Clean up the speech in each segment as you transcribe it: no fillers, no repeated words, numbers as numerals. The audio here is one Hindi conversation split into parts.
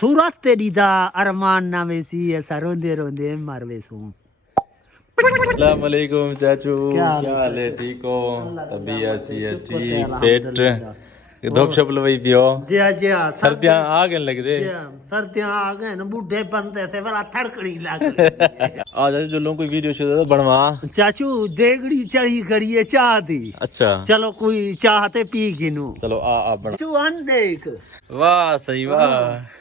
सूरत तेरी दा अरमान ना वेसी ऐसा रोंदे रोंदे मर वेसू। अस्सलाम वालेकुम चाचू, क्या क्या हाल हाल है? है? ठीक हो? अल्लाह दा तबीयत रहमत है, सी शुक्र है, ठीक फिट अल्हम्दुलिल्लाह। धूप शप लवई पियो जी जी सर्दियां आ गए लगदे जी सर्दियां आ गए न बूढ़े बनते थे बड़ा थड़कड़ी लग रही है। आ जा जो लोगों कोई वीडियो शूट बनवा। चाचू देगड़ी चढ़ी खड़ी है चाह दी। अच्छा चलो कोई चाहते पी गिनू। चलो आ बना। चाचू अंडे एक वाह सही वाह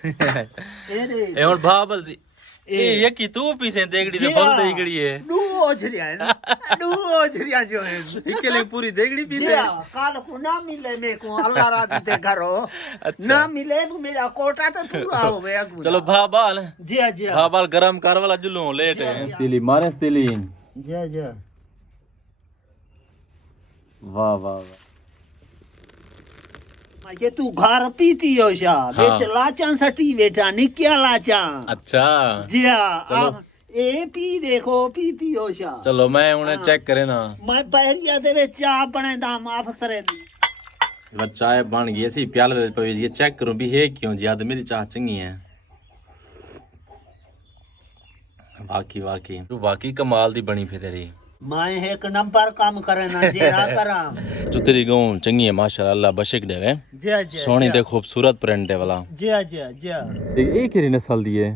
ए रे ए हुन भाबल जी ए यकी तू पी से देगड़ी ते फल देई गड़ी है डू ओझरिया है ना डू ओझरिया जो है इकले पूरी देगड़ी पी जी से। काल को ना मिले मेरे को अल्लाह राती ते करो अच्छा। ना मिले तो मेरा कोटा तो पूरा हो गया। चलो भाबाल जी जी भाबाल गरम कर वाला जुलूं लेट है तिली मारे तिली। जी जी वाह वाह वाह ये तू घर पीती हो शा बेच हाँ। लाचा सटी बेटा निक्या लाचा। अच्छा जी चलो। हाँ ए पी देखो पीती हो शा। चलो मैं उन्हें चेक करे ना मैं बहरिया दे विच चाह बने दा अफसरे दी जब चाय बन गई ऐसी प्याले दे पे ये चेक करूं भी है क्यों ज्यादा मेरी चाह चंगी है। बाकी बाकी तू बाकी कमाल दी बनी फिर तेरी मैं एक नंबर काम करे ना जेरा करा। जो तेरी गऊं चंगी है माशाल्लाह बशक देवे जी जी सोनी ते खूबसूरत प्रिंट है वाला। जी जी जी ये केरी नस्ल दी है?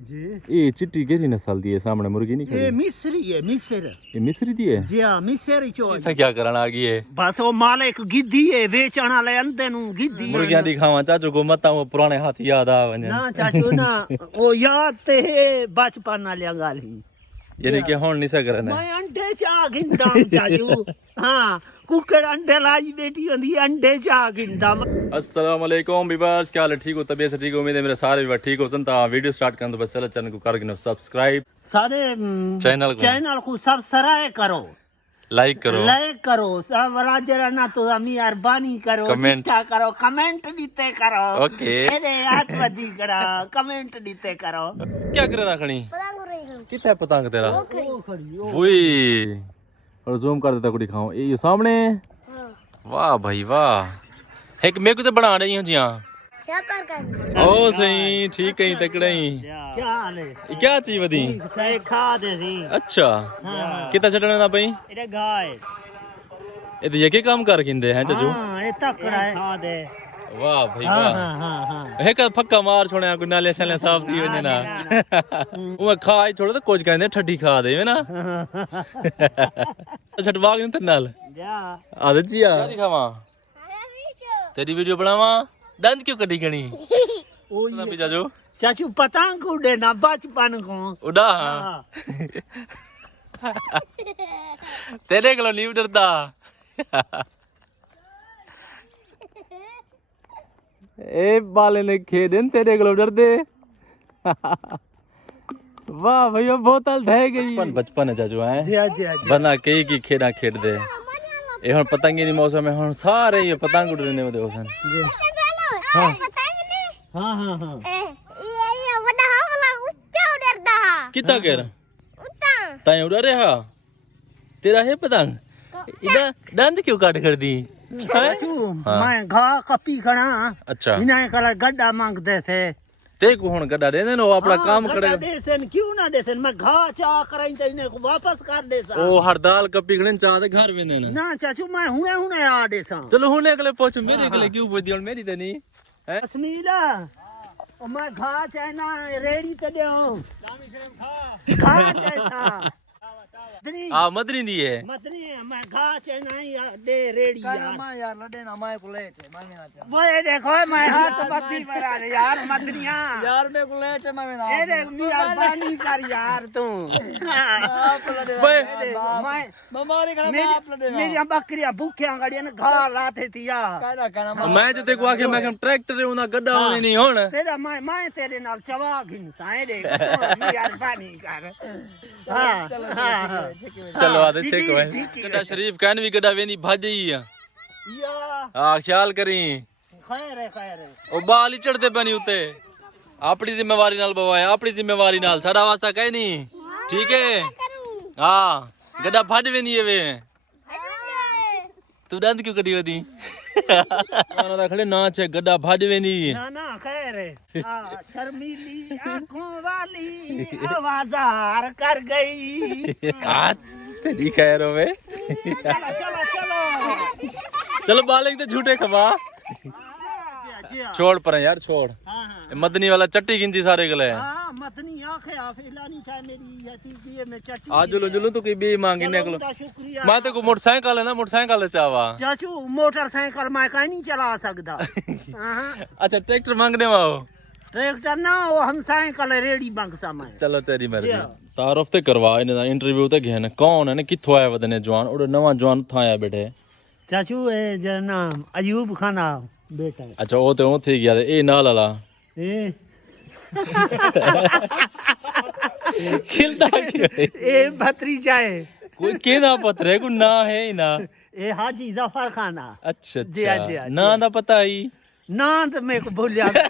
जी ये चिट्टी केरी नस्ल दी है? सामने मुर्गी नहीं ये खड़ी मिस्री है मिस्र। ये मिस्री दी है? जी हाँ मिस्री चो इतना क्या करना आ गई है? बस वो मालिक गिद्धी है बेचण वाले अंदे नु गिद्धी है। मुर्गियां दिखावा चाचू को मत वो पुराने हाथ याद आ वने ना चाचू ना वो याद ते है बचपन वाली गाली यानी कि हुन नहीं सा करना। मैं अंडे चाह गिंदा चाचू। हाँ कुकड़ अंडे लाई बेटी होंदी अंडे चाह गिंदा। अस्सलाम वालेकुम विवास क्या हाल है? ठीक हो? तबीयत से ठीक हो? उम्मीद है मेरे सारे विवास ठीक हो। चलता वीडियो स्टार्ट करने तो बस चलो चैनल को कर गिनो सब्सक्राइब सारे चैनल को सब्सक्राइब करो लाइक करो लाइक करो सब राजरा ना तो मेहरबानी करो कमेंट करो कमेंट दीते करो। ओके अरे हाथ बदी करा कमेंट दीते करो। क्या करे ना खणी कितना पतंग तेरा वही और जूम कर देता कुछ दिखाऊं ये सामने। वाह भाई वाह एक मेरे को तो बना रही हूं जियां ओ सही ठीक है तकड़ा ही क्या हाल है? क्या चीज वदी सही खा दे सी। अच्छा कितना छड़ना ना भाई इधर गाय ये तो ये काम कर किंदे हैं चाचू? हाँ ये तकड़ा है खा दे। वाह भाई हाँ वाह हाँ हाँ हाँ एक फक्का मार छोड़या को नाले शाले साफ थी वने ना वो खाई छोड़ तो कुछ कहंदे ठठी खा दे ना छटवा के तेरे नाल जा आदत जी आ दिखावा तेरी वीडियो बनावा दंद क्यों कटी गणी ओ ना ये भी चाचू चाचू पतंग उड़े ना बचपन को उड़ा हाँ। तेरे को नहीं डरता ए बाले ने खेदन तेरे को डर दे वाह भैया बोतल ढह गई बचपन है चाचू है जी जी बना कई की खेड़ा खेड़ दे ये हुन पतंगी दी मौसम है हुन सारे ये पतंग उड़ रहे ने ओसन। हाँ हाँ हाँ हाँ कितना कर ताई उड़ा रहा तेरा है पतंग इधर दंद क्यों काट कर दी चाचू मैं घा कपी खड़ा अच्छा इन्हें कल गड्ढा मांगते थे ते को हुन गड्ढा दे देनो अपना काम गड्ढा करेगा देसन क्यों ना देसन मैं घा चाह कराई तो इन्हें को वापस कर दे सा। ओ हड़ताल कपी खड़न चाहते घर में ना ना चाचू मैं हुने आ दे सा। चलो हुन अगले पूछ मेरे अगले क्यों पूछ दियो मेरी तो नहीं है कश्मीरा ओ मैं घा चाहना रेडी तो देओ घा चाहता आ मदरी दी है मदनी मैं घा चाहना या दे रेडी यार मैं यार लड़े ना मैं को लेट है मैं ना चाह वो ये देखो मैं हाथ बत्ती बरा रहे यार मदनिया यार मैं को लेट है मैं ना ए देख मेहरबानी कर यार तू आप लड़े मैं ममारी खड़ा मैं आप लड़े ना मेरी बकरियां भूखियां गड़ियां घा लाते थिया कहना मैं जो तेको आके मैं ट्रैक्टर उना गड्ढा होने नहीं होना तेरा मैं तेरे नाल चवा घिनसाए दे मेहरबानी कर। हाँ चलो आदे छे को गड्ढा शरीफ कहन भी गड्ढा वेनी भाजी या हां ख्याल करी खैर है ओ बाल ही चढ़ते बनी उते अपनी जिम्मेवारी नाल बवाया अपनी जिम्मेवारी नाल साडा वास्ता कह नहीं ठीक है हां गड्ढा फट वेनी है वे तू दंद क्यों कटी वदी माना दा खड़े नाच है गड्ढा भज वेंदी ना खैर शर्मीली आंखों वाली आवाज़ार कर गई तेरी खैर होवे चलो चलो बालिंग ते झूठे खवा छोड़ पर यार छोड़ मदनी वाला चट्टी गिनती सारे गले मदनी आखे आफेलानी चाहे मेरी यती में चट्टी आज जुलो तो की बे मांगे निकलो शुक्रिया मैं ते को मोटरसाइकिल है ना मोटरसाइकिल चावा चाचू मोटरसाइकिल मैं कहीं नहीं चला सकता अच्छा ट्रैक्टर मांगने वाओ ट्रैक्टर ना वो हम साइकिल रेडी बंगसा में चलो तेरी मर्जी तारुफ ते करवा इने दा इंटरव्यू ते घेन कौन है ने किथों आया वदने जवान और नवा जवान था आया बैठे चाचू ए जना अयूब खाना बेटा अच्छा ओ ते ओ थी गया ए नाल वाला ए खिलता क्यों ए भतीजा है कोई केदा पत्र है को ना है ही ना ए हाजी जफर खाना अच्छा जी अच्छा ना दा पता ही ना तो मेरे को भूल जाता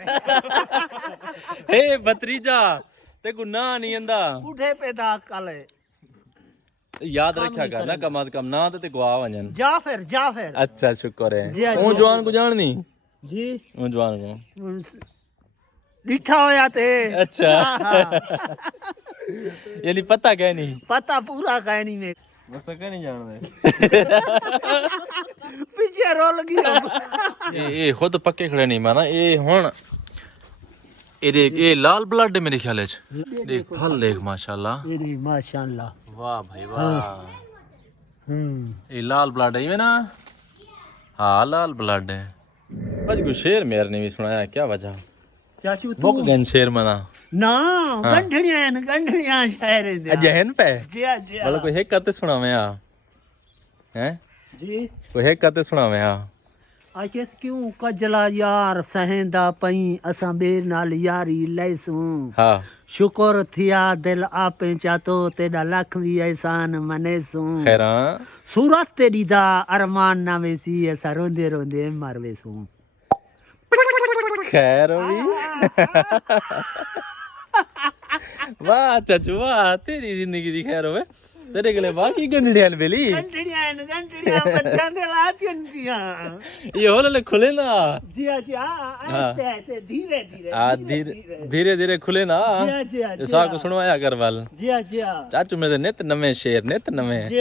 हे भतीजा ते को ना नहीं आंदा उठे पैदा काले याद रखा कर ना कम से कम ना ते गवा वजन जाफर अच्छा शुक्र है जी, ओ जवान को जाननी जी ओ जवान को डिठा होया थे अच्छा यानी पता कह नहीं पता पूरा कह नहीं में बस कह नहीं जानदे पीछे रोल गया ए खुद पक्के खड़े नहीं माना ए हुन ए देख ए लाल ब्लड है मेरे ख्याल च देख फल देख माशाल्लाह ये माशाल्लाह वाह भाई वाह ये लाल ब्लड है ये ना हाँ लाल ब्लड है आज को शेर मेरे ने भी सुनाया क्या वजह चाचू मुक तू गन शेर मना ना गंढड़ियां शायर है जहन पे जी जी मतलब कोई है करते सुना मैं हैं जी कोई है करते सुना मैं आखिस क्यों कजला यार सहेंदा पई असां बेर नाल यारी लैसूं हाँ शुक्र थिया दिल आपे चातो तेरा लख भी एहसान मनेसूं खैरा सूरत तेरी दा अरमान ना वेसी असा रोंदे रोंदे मर वेसूं खैर भी वाह चाचू वाह तेरी जिंदगी दी खैर होवे तेरे गले बाकी गंढड़ियां बेली गंढड़ियां बच्चां दे लातियां दियां ये होले खुले ना जी जी आस्ते आस्ते धीरे धीरे धीरे खुले ना जी सा को सुनवाया कर वाल जी चाचू मेरे नित नवे शेर नित नवे जी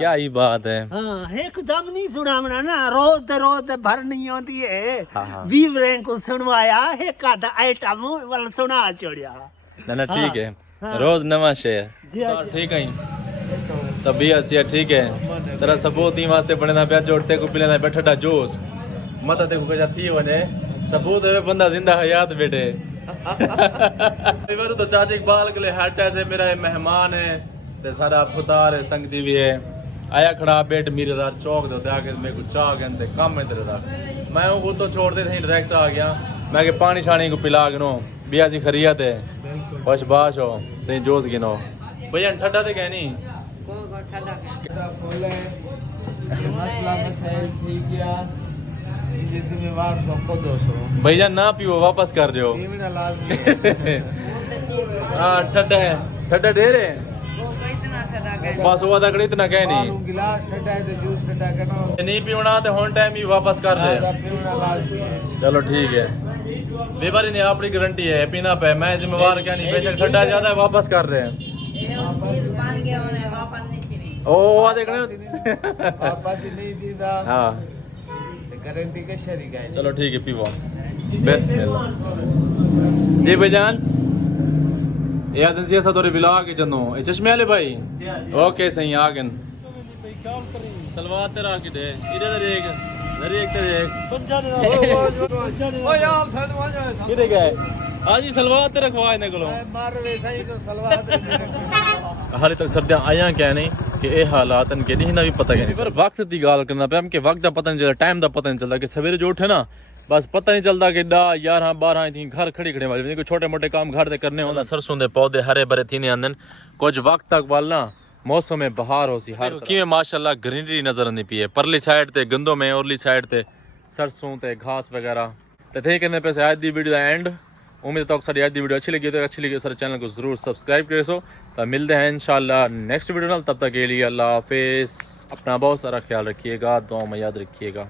क्या ही बात है हाँ एकदम नहीं सुनावना ना रोज भर नहीं होती है हाँ। वीवरे को सुनवाया एक आधा आइटम वाला सुना छोड़िया ना ठीक है रोज नवा शेर ठीक है तभी हसिया ठीक है तेरा सबूत ही वास्ते बने ना प्या जोड़ते को पिले ना बैठा जोश मत ते को कजा थी वने सबूत है बंदा जिंदा हयात बैठे इवरु तो चाचा इकबाल के लिए हार्ट है मेरा मेहमान है ते सारा खुदार है संगती भी है आया खड़ा बेट मीरेदार चौक दे आके मेरे को चाह गंदे काम है तेरे दा मैं वो तो छोड़ दे थे डायरेक्ट आ गया मैं के पानी शानी को पिला गनो बिया जी खरियत है खुश बाश हो ते जोश गिनो भैया ठड्डा ते कहनी भैया ना पियो वापस कर दो हाँ ठड्डा है ठड्डा ढेर है बस वो तकड़ी इतना कह नहीं नहीं पीना तो होन टाइम ही वापस कर दे चलो ठीक है बेबारी ने अपनी गारंटी है पीना पे मैं जिम्मेवार क्या नहीं बेशक ठंडा ज्यादा है वापस कर रहे हैं ओ देखने हाँ गारंटी का शरीक है चलो ठीक है पीवो बेस्ट जी भाईजान ये एजेंसी ऐसा तोरे बिला के चनो ए चश्मे वाले भाई ओके सही आ गए सलवार तेरा के दे इधर देख ओ यार किधर गए आज ही सलवार ते रखवा इने कोलो मार वे सही तो सलवार हाले तक सर्दियां आया क्या नहीं कि ए हालात के नहीं ना भी पता नहीं पर वक्त दी गाल करना पे हम के वक्त दा पता नहीं चलता टाइम दा पता नहीं चलता कि सवेरे जो उठे ना बस पता नहीं चलता कि 10 11 12 थी घर खड़ी वाले कोई छोटे मोटे काम घर दे करने होंदा सरसों दे पौधे हरे भरे थी ने आंदन कुछ वक्त तक वालना मौसम में बहार हो सी हर की माशाल्लाह ग्रीनरी नजर आंदी पई है परली साइड ते गंदों में औरली साइड ते सरसों ते घास वगैरह ते थे कहने पे आज दी वीडियो दा एंड उम्मीद तो सारी आज दी वीडियो अच्छी लगी तो सारे चैनल को जरूर सब्सक्राइब करो तो मिलते हैं इंशाल्लाह नेक्स्ट वीडियो नाल तब तक के लिए अल्लाह हाफिज। अपना बहुत सारा ख्याल रखिएगा, दुआ में याद रखिएगा।